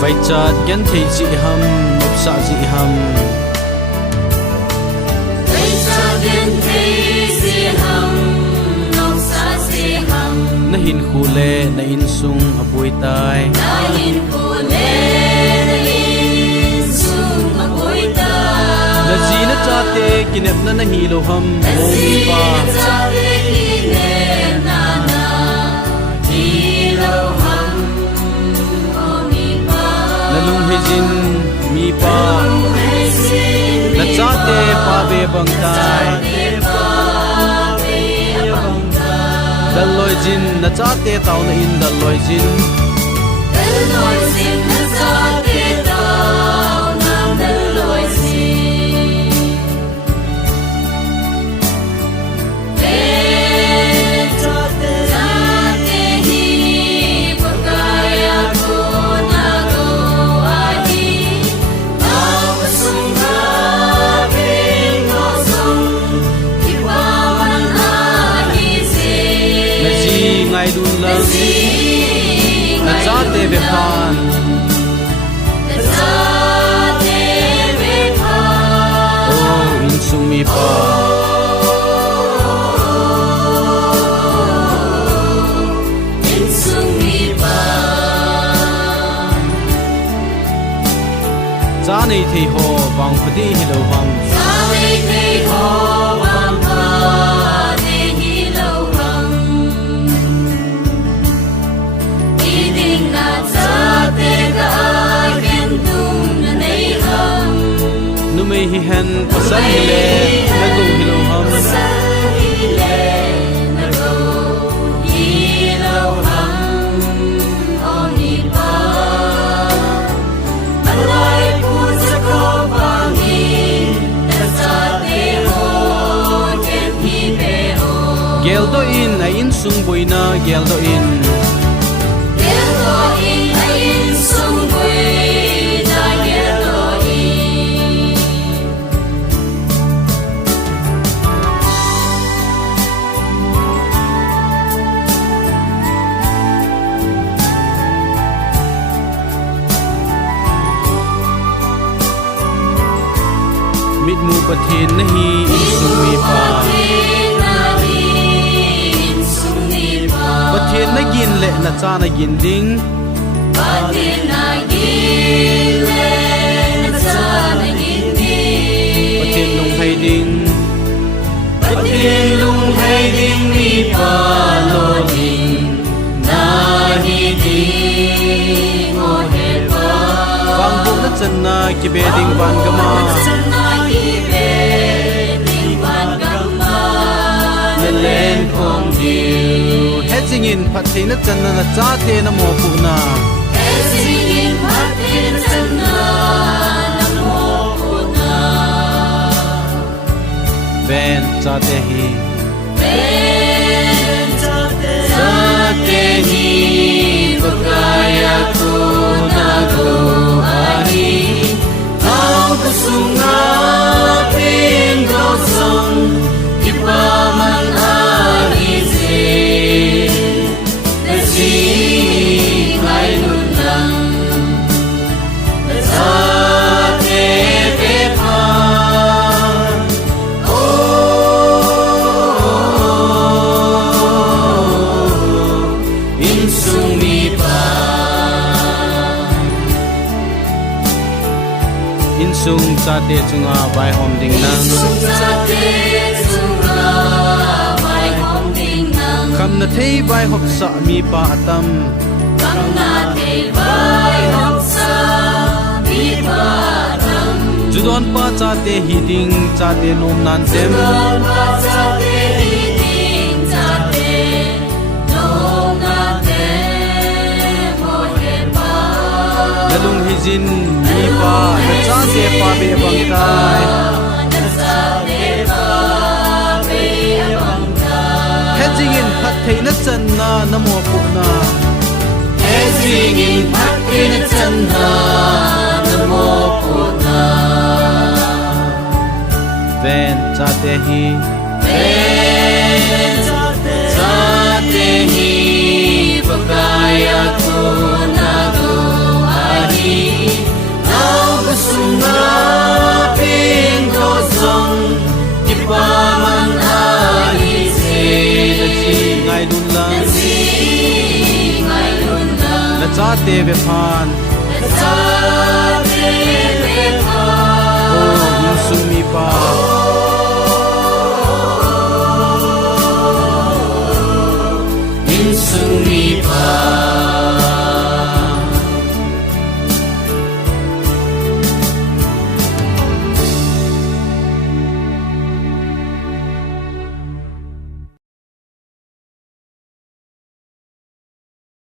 vai chat gen thei chi ham nop sa ji ham vai chat gen thei si ham nop sa si ham na hin khule na in sung abui tai na hin khule na in sung abui tai na ji na chate kinep na hi lo ham mo mi pa lung hejin mi pa na chate pa be bang tai daloi jin na chate taw na in daloi jin na chate taw na daloi jin chate hi pakaya ko na ngai dun lang na chate be phan oh in sung mi pa in sung mi pa cha nei thei ho bang phadi hi lo ham cha nei thei ho bang phadi hi lo ham iding na cha te ka gen tum na nei ham nu mei hi hen pasan hi le na go hi lo ham gel do in ai in sung boina gel do in ai in sung boina gel do in mit mu pathin na hi in sung mi pa pathin na gin le na cha na gin ding pathin na gin le na cha na gin ding pathin lung hai ding pathin lung hai ding mi pa lo ding na hi ding o he pa bang bu na chan na ki be ding ban ga ma len khom diu hedging in pathin na chan na cha te na mo pu na hedging in pathin na chan na mo pu na ben cha te hi pakaya ko na go ahi au kusunga pin go song ipa man ahi se si mai nun lang sa te pe pa in sung mi pa in sung cha te chunga bai hom ding nang kham na thei bai hop sa mi pa atam kham na thei bai hop sa mi pa atam judon pa cha te hi ding cha te nom nan tem judon pa cha te hi ding cha te nom nan tem mo he pa dalung hi jin mi pa na cha te pa be bang tai hedging in phat thei na chan na na mo pu na hedging in phat thei na chan na na mo pu na ven cha te hi pakaya ko na go ahi ละจ้าเตเวพานโอ้ยิสุมีปายิสุมี